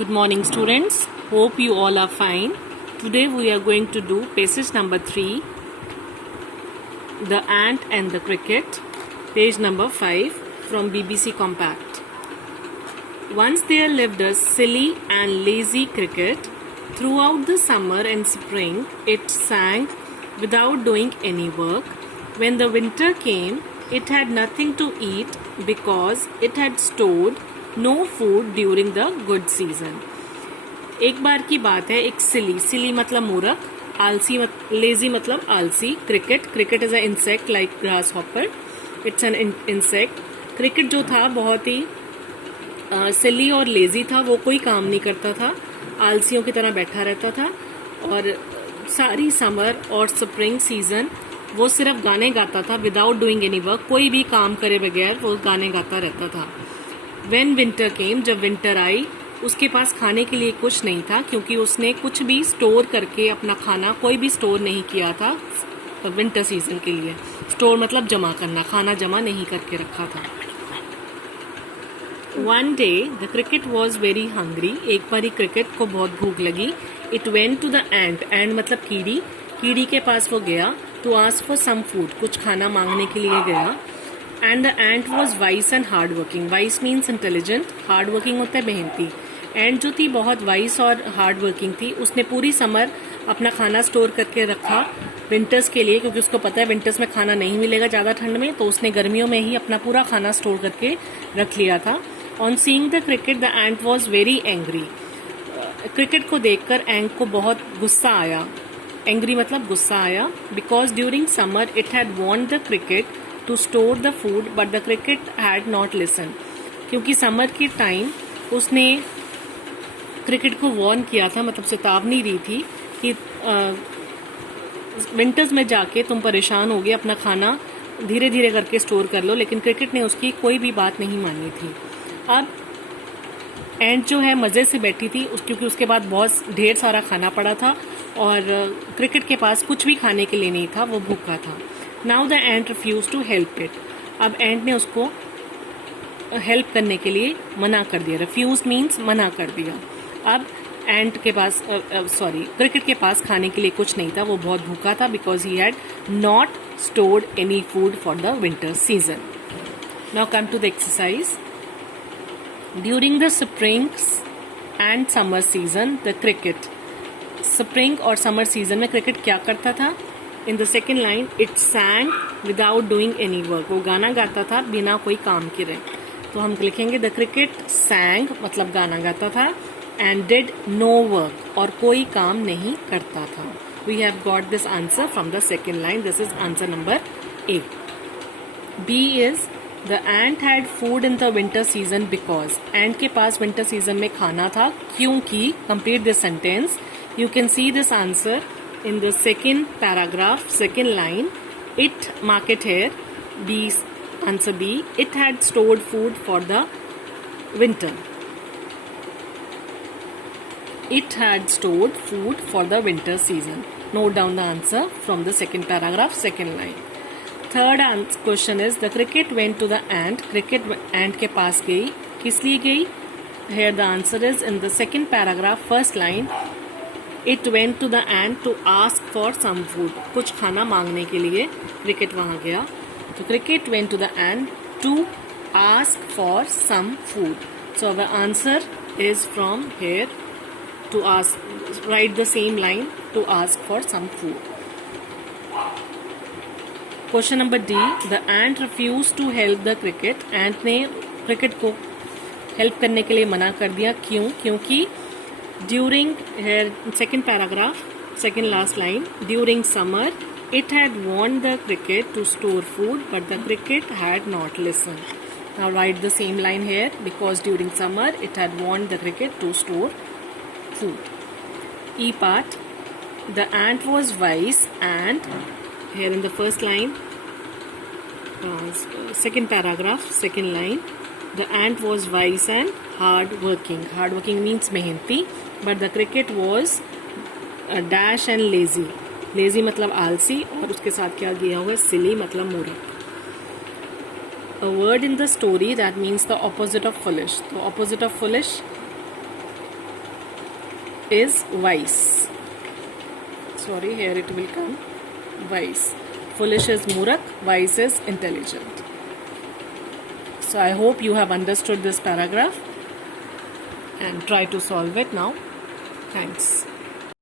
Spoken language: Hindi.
Good morning, students. Hope you all are fine. Today we are going to do passage number 3, The Ant and the Cricket, page number 5 from BBC Compact. Once there lived a silly and lazy cricket. Throughout the summer and spring, it sang without doing any work. When the winter came, it had nothing to eat because it had stored no food during the good season. एक बार की बात है, एक सिली मतलब मूर्ख, आलसी लेजी मतलब आलसी, cricket is a insect like grass hopper, it's an insect. Cricket जो था बहुत ही सिली और लेजी था, वो कोई काम नहीं करता था, आलसियों की तरह बैठा रहता था और सारी समर और स्प्रिंग सीजन वो सिर्फ गाने गाता था विदाउट डूइंग एनी वर्क, कोई भी काम करे बगैर वो गाने गाता रहता था. व्हेन विंटर केम, जब विंटर आई, उसके पास खाने के लिए कुछ नहीं था क्योंकि उसने कुछ भी स्टोर करके अपना खाना कोई भी स्टोर नहीं किया था विंटर सीजन के लिए. स्टोर मतलब जमा करना, खाना जमा नहीं करके रखा था. One day the cricket was very hungry. एक बार ही क्रिकेट को बहुत भूख लगी. It went to the ant मतलब कीड़ी के पास वो गया. To ask for some food, कुछ खाना मांगने के लिए गया. And the ant was wise and hard working. Wise means intelligent, hard working होता है मेहनती. एंट जो थी बहुत वाइस और हार्ड वर्किंग थी. उसने पूरी समर अपना खाना स्टोर करके रखा विंटर्स के लिए, क्योंकि उसको पता है विंटर्स में खाना नहीं मिलेगा ज़्यादा ठंड में, तो उसने गर्मियों में ही अपना पूरा खाना स्टोर करके रख लिया था. On seeing the cricket the ant was very angry. Cricket को देखकर एंट को बहुत गुस्सा आया. एंग्री मतलब गुस्सा आया. Because during summer it had want the cricket to store the food but the cricket had not listen. क्योंकि समर के टाइम उसने क्रिकेट को वॉर्न किया था, मतलब चेतावनी दी थी कि विंटर्स में जाके तुम परेशान होगे, अपना खाना धीरे धीरे करके स्टोर कर लो, लेकिन क्रिकेट ने उसकी कोई भी बात नहीं मानी थी. अब एंट जो है मजे से बैठी थी क्योंकि उसके बाद बहुत ढेर सारा खाना पड़ा था और क्रिकेट के पास कुछ भी खाने के लिए नहीं था, वो भूखा था. Now the ant refuse to help it. अब एंट ने उसको हेल्प करने के लिए मना कर दिया. रिफ्यूज मीन्स मना कर दिया. अब एंट के पास क्रिकेट के पास खाने के लिए कुछ नहीं था, वो बहुत भूखा था because he had not stored any food for the winter season. Now come to the exercise. During the springs and summer season the cricket. Spring और समर सीजन में क्रिकेट क्या करता था? In the second line it sang without doing any work. वो गाना गाता था बिना कोई काम करे. तो हम लिखेंगे द क्रिकेट सैंग मतलब गाना गाता था, एंड डिड नो वर्क और कोई काम नहीं करता था. We have got this answer from the second line. This is answer number A. B is the ant had food in the winter season because. Ant के पास विंटर सीजन में खाना था क्योंकि. Complete this sentence. You can see this answer in the second paragraph, second line. It, mark it here, B, answer B. It had stored food for the winter. It had stored food for the winter season. Note down the answer from the second paragraph, second line. Third question is the cricket went to the ant. Cricket ant के पास गई. किस लिए गई? Here the answer is in the second paragraph, first line. It went to the ant to ask for some food. कुछ खाना मांगने के लिए क्रिकेट वहां गया. तो cricket went to the ant to ask for some food. So the answer is from here to ask. Write the same line to ask for some food. Question number D. The ant refused to help the cricket. Ant ने क्रिकेट को हेल्प करने के लिए मना कर दिया. क्यों? क्योंकि during here second paragraph, second last line, during summer it had warned the cricket to store food but the cricket had not listened. Now write the same line here because during summer it had warned the cricket to store food. E part, the ant was wise and here in the first line, second paragraph, second line, the ant was wise and hard working. Hard working means मेहनती. But the cricket was dash and lazy. Lazy मतलब आलसी और उसके साथ क्या दिया हुआ है? silly मतलब मूर्ख. A word in the story that means the opposite of foolish. तो opposite of foolish is wise. Sorry, here it will come. Wise. Foolish is Murak, wise is intelligent. So I hope you have understood this paragraph and try to solve it now. Thanks.